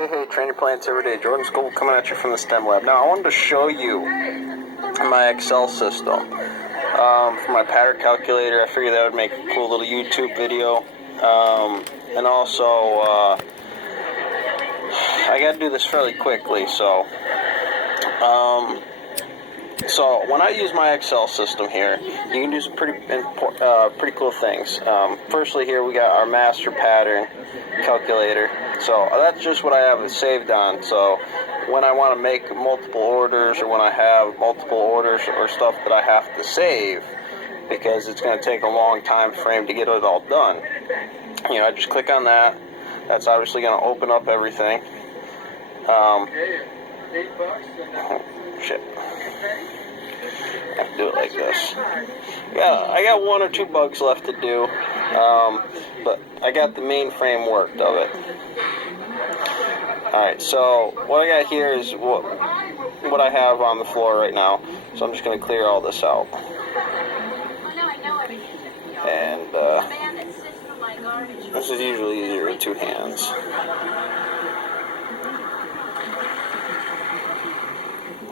Hey, train your plants every day. Jordan School coming at you from the STEM lab. Now, I wanted to show you my Excel system for my pattern calculator. I figured that would make a cool little YouTube video. And also, I got to do this fairly quickly, so when I use my Excel system here, you can do some pretty cool things. Firstly, here we got our master pattern calculator. So that's just what I have it saved on. So when I want to make multiple orders, or when I have multiple orders or stuff that I have to save, because it's going to take a long time frame to get it all done, I just click on that. That's obviously going to open up everything. Shit. I have to do it like this. Yeah, I got one or two bugs left to do, but I got the main framework of it. Alright, so what I got here is what I have on the floor right now. So I'm just going to clear all this out. And this is usually easier with two hands.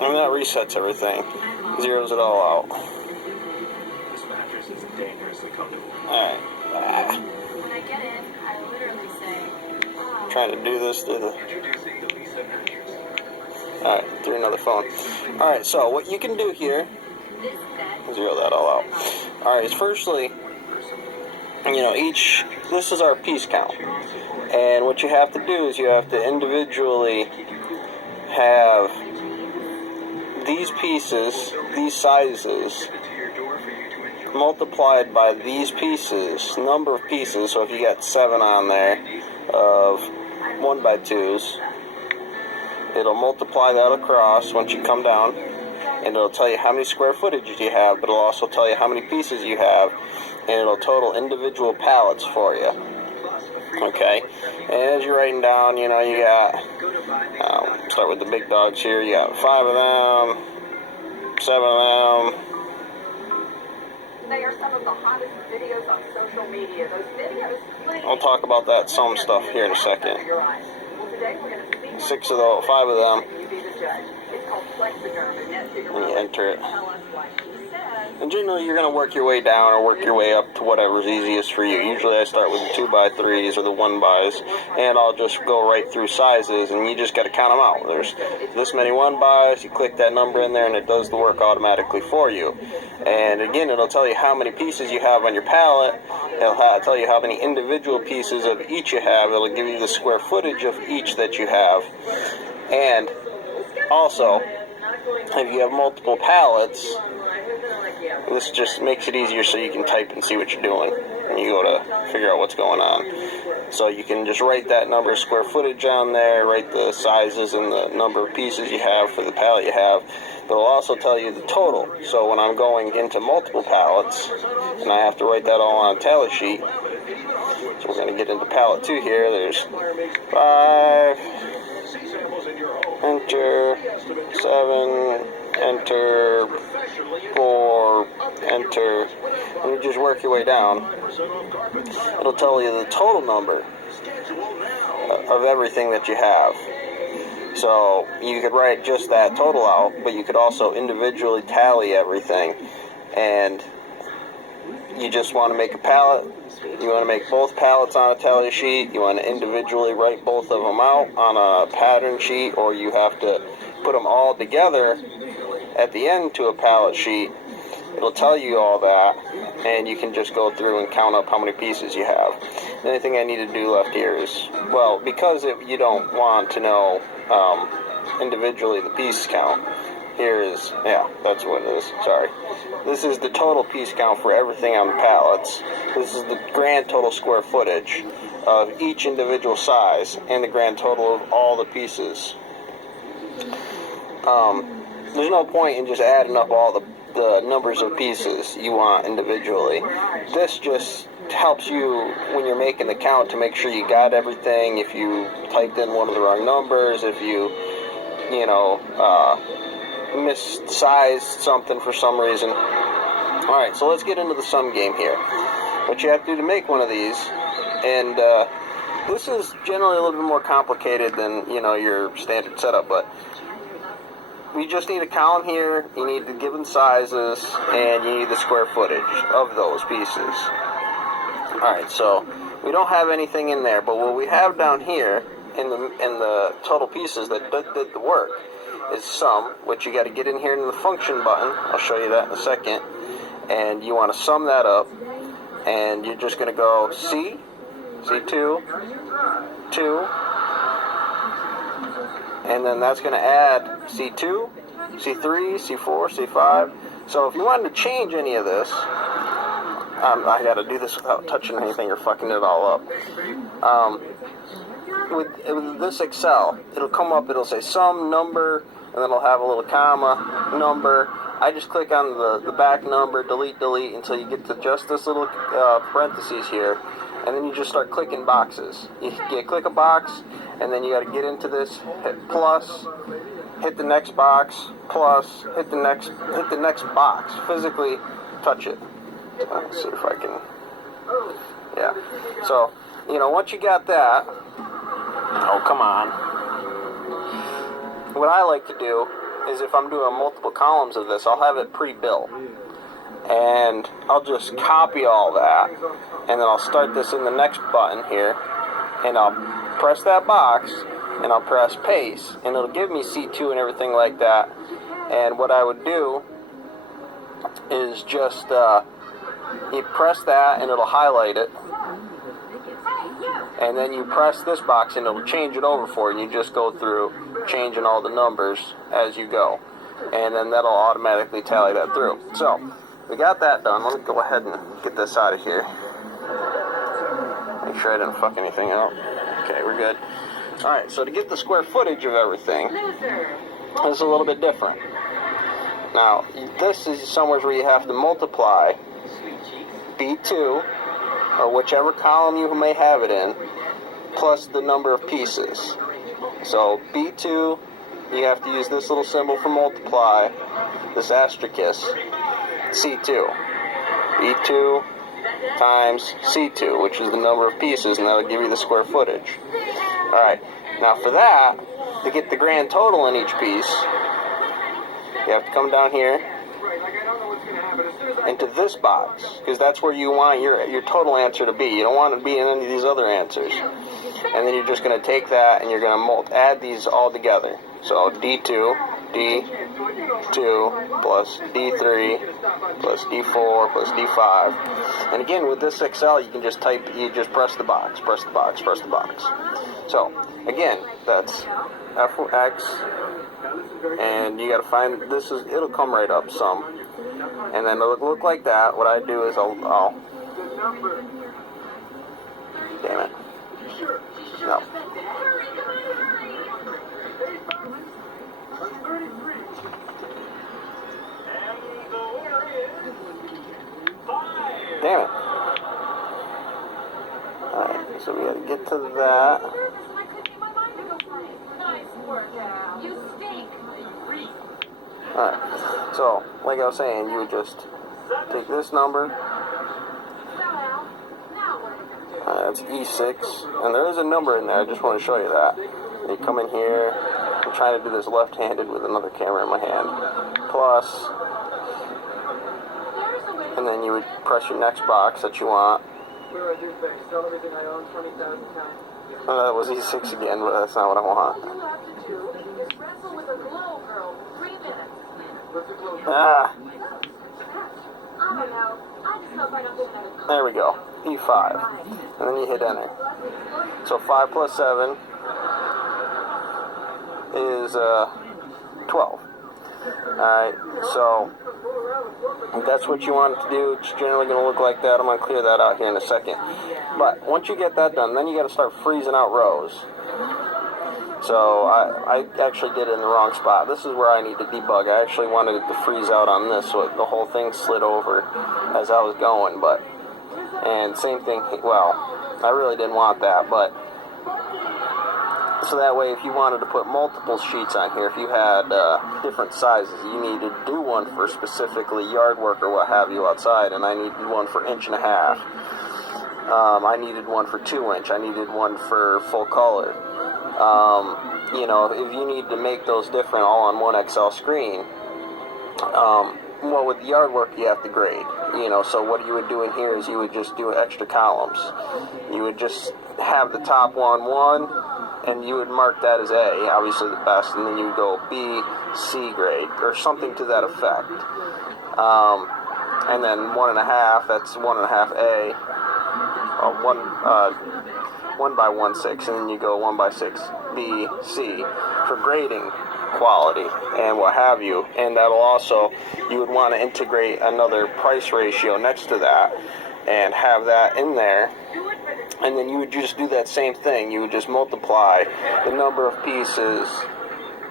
And that resets everything. Zeroes it all out. Alright. When I get in, I literally say, trying to do this through the... Alright, through another phone. Alright, so what you can do here, zero that all out. Alright, is firstly, this is our piece count. And what you have to do is you have to individually have these pieces, these sizes, multiplied by these pieces, number of pieces. So if you got 7 on there of 1x2s, it'll multiply that across once you come down, and it'll tell you how many square footage you have, but it'll also tell you how many pieces you have, and it'll total individual pallets for you. Okay, and as you're writing down, you got, start with the big dogs here, you got 5 of them, 7 of them. They are some of the hottest videos on social media. Those videos, I'll talk about that some stuff here in a second. 6 of those, 5 of them. And you enter it. And generally, you're going to work your way down or work your way up to whatever's easiest for you. Usually, I start with the 2x3s or the 1x's, and I'll just go right through sizes, and you just got to count them out. There's this many 1x's, you click that number in there, and it does the work automatically for you. And again, it'll tell you how many pieces you have on your pallet. It'll tell you how many individual pieces of each you have. It'll give you the square footage of each that you have. And also, if you have multiple pallets, this just makes it easier so you can type and see what you're doing when you go to figure out what's going on. So you can just write that number of square footage on there, write the sizes and the number of pieces you have for the pallet you have. But it'll also tell you the total. So when I'm going into multiple pallets, and I have to write that all on a tally sheet, so we're going to get into pallet 2 here. There's 5, enter, 7, enter, 4, enter, and you just work your way down. It'll tell you the total number of everything that you have. So you could write just that total out, but you could also individually tally everything. And you just want to make a pallet, you want to make both pallets on a tally sheet, you want to individually write both of them out on a pattern sheet, or you have to put them all together at the end to a pallet sheet. It'll tell you all that, and you can just go through and count up how many pieces you have. The only thing I need to do left here is, well, because you don't want to know individually the piece count, here is, yeah, that's what it is, sorry. This is the total piece count for everything on the pallets. This is the grand total square footage of each individual size, and the grand total of all the pieces. There's no point in just adding up all the numbers of pieces you want individually. This just helps you when you're making the count to make sure you got everything. If you typed in one of the wrong numbers, if you missized something for some reason. Alright, so let's get into the sum game here. What you have to do to make one of these, and This is generally a little bit more complicated than, you know, your standard setup, but we just need a column here, you need the given sizes, and you need the square footage of those pieces. Alright, so we don't have anything in there, but what we have down here in the total pieces that did the work is sum, which you got to get in here in the function button. I'll show you that in a second. And you want to sum that up, and you're just going to go C2, 2, and then that's going to add C2, C3, C4, C5. So if you wanted to change any of this, I got to do this without touching anything or fucking it all up. With this Excel, it'll come up, it'll say sum, number, and then it'll have a little comma, number. I just click on the back number, delete, until you get to just this little parentheses here, and then you just start clicking boxes. You click a box, and then you got to get into this, hit plus, hit the next box, plus, hit the next box. Physically touch it. Let's see if I can. Yeah. So, you know, once you got that, oh, come on. What I like to do is if I'm doing multiple columns of this, I'll have it pre-built. And I'll just copy all that, and then I'll start this in the next button here, and I'll press that box, and I'll press paste, and it'll give me C2 and everything like that. And what I would do is just, you press that, and it'll highlight it. And then you press this box and it'll change it over for you. And you just go through changing all the numbers as you go. And then that'll automatically tally that through. So, we got that done. Let me go ahead and get this out of here. Make sure I didn't fuck anything up. Okay, we're good. Alright, so to get the square footage of everything, it's a little bit different. Now, this is somewhere where you have to multiply B2, or whichever column you may have it in, plus the number of pieces. So B2, you have to use this little symbol for multiply, this asterisk, C2. B2 times C2, which is the number of pieces, and that'll give you the square footage. Alright, now for that, to get the grand total in each piece, you have to come down here into this box, because that's where you want your total answer to be. You don't want it to be in any of these other answers. And then you're just going to take that and you're going to add these all together. So D2 plus D3 plus D4 plus D5. And again, with this Excel, you can just press the box. So again, that's F(x), and you got to find it'll come right up some. And then it'll look like that. What I do is I'll damn it. No. Damn it. Alright, so we gotta get to that. Alright, so, like I was saying, you would just take this number, that's E6, and there is a number in there, I just want to show you that. You come in here, I'm trying to do this left-handed with another camera in my hand, plus, and then you would press your next box that you want. Oh, that was E6 again, but that's not what I want. Ah. There we go. E5. And then you hit enter. So 5 plus 7 is 12. Alright, so that's what you want it to do. It's generally going to look like that. I'm going to clear that out here in a second. But once you get that done, then you got to start freezing out rows. So I actually did it in the wrong spot. This is where I need to debug. I actually wanted it to freeze out on this, so the whole thing slid over as I was going. And same thing, well, I really didn't want that, but so that way if you wanted to put multiple sheets on here, if you had different sizes, you need to do one for specifically yard work or what have you outside, and I needed one for 1.5 inches. I needed one for 2-inch. I needed one for full color. You know, if you need to make those different all on one XL screen, well, with the yard work you have to grade. You know, so what you would do in here is you would just do extra columns. You would just have the top one 1, and you would mark that as A, obviously the best, and then you would go B, C grade, or something to that effect. And then 1.5, that's 1.5 A, 1 by 1/6, and then you go 1 by 6 B, C for grading quality and what have you. And that'll also, you would want to integrate another price ratio next to that and have that in there. And then you would just do that same thing. You would just multiply the number of pieces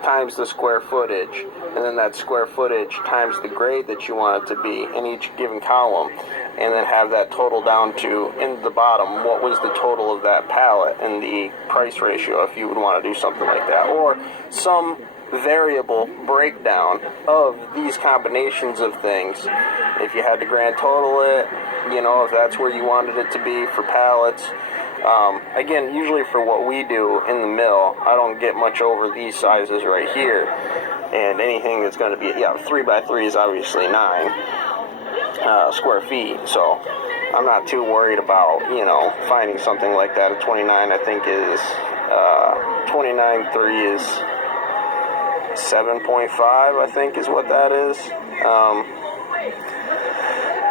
times the square footage, and then that square footage times the grade that you want it to be in each given column, and then have that total down to, in the bottom, what was the total of that pallet and the price ratio if you would want to do something like that. Or some variable breakdown of these combinations of things. If you had to grand total it, you know, if that's where you wanted it to be for pallets. Again, usually for what we do in the mill, I don't get much over these sizes right here. And anything that's going to be, 3 by 3 is obviously 9 square feet. So I'm not too worried about, you know, finding something like that. A 29, I think, is 29.3 is 7.5, I think is what that is.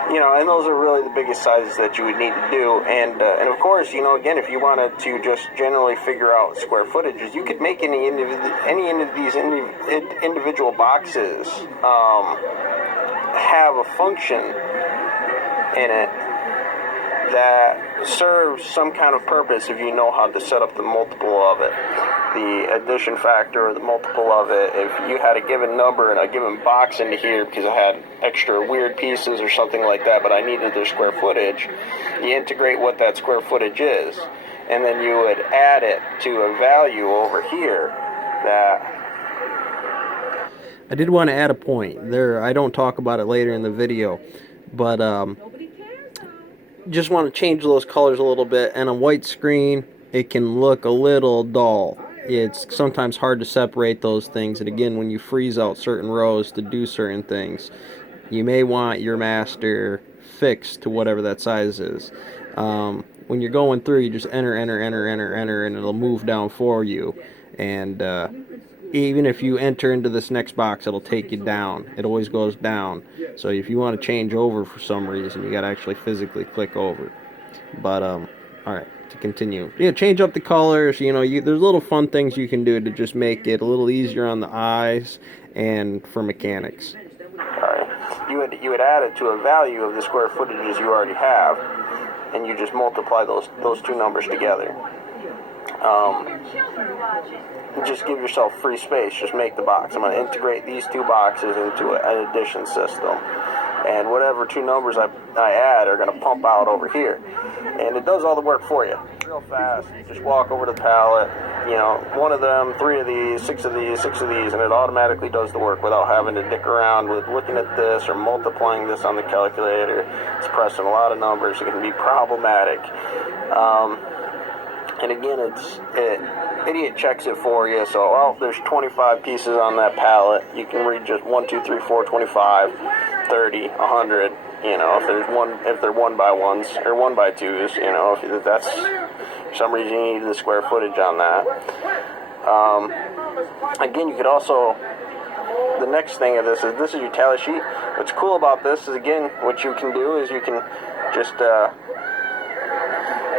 You know, and those are really the biggest sizes that you would need to do. And of course, you know, again, if you wanted to just generally figure out square footages, you could make any of these individual boxes have a function in it that serves some kind of purpose if you know how to set up the multiple of it, the addition factor or the multiple of it. If you had a given number and a given box into here because I had extra weird pieces or something like that, but I needed their square footage, you integrate what that square footage is, and then you would add it to a value over here that... I did want to add a point there. I don't talk about it later in the video, but just want to change those colors a little bit. And a white screen, it can look a little dull. It's sometimes hard to separate those things, and again, when you freeze out certain rows to do certain things, you may want your master fixed to whatever that size is. When you're going through, you just enter, and it'll move down for you. And even if you enter into this next box, it'll take you down. It always goes down. So if you want to change over for some reason, you got to actually physically click over. But all right, to continue, change up the colors. You know, there's little fun things you can do to just make it a little easier on the eyes and for mechanics. All right, you would add it to a value of the square footages you already have, and you just multiply those two numbers together. Just give yourself free space. Just make the box. I'm going to integrate these two boxes into an addition system, and whatever two numbers I add are going to pump out over here, and it does all the work for you real fast. You just walk over to the pallet, you know, one of them, 3 of these, 6 of these, 6 of these, and it automatically does the work without having to dick around with looking at this or multiplying this on the calculator. It's pressing a lot of numbers. It can be problematic. And again, idiot checks it for you. So, there's 25 pieces on that pallet. You can read just 1, 2, 3, 4, 25, 30, 100. You know, if they're 1 by 1s or 1 by 2s. You know, if that's for some reason you need the square footage on that. Again, you could also. The next thing of this is your tally sheet. What's cool about this is, again, what you can do is you can just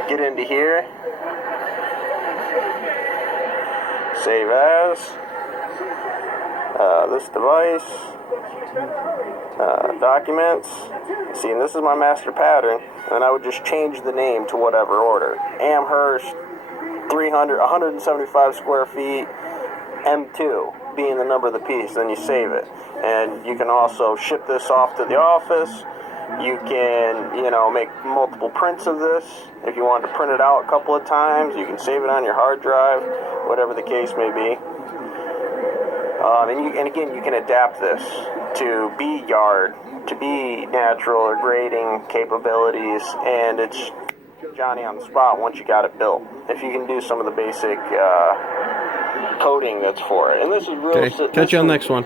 get into here. Save as this device, documents. See, and this is my master pattern, and I would just change the name to whatever order. Amherst, 175 square feet, M2 being the number of the piece. Then you save it, and you can also ship this off to the office. You can, make multiple prints of this. If you want to print it out a couple of times, you can save it on your hard drive, whatever the case may be. And again, you can adapt this to be yard, to be natural or grading capabilities, and it's Johnny on the spot once you got it built. If you can do some of the basic coding that's for it. And this is real. Okay, catch you on the next one.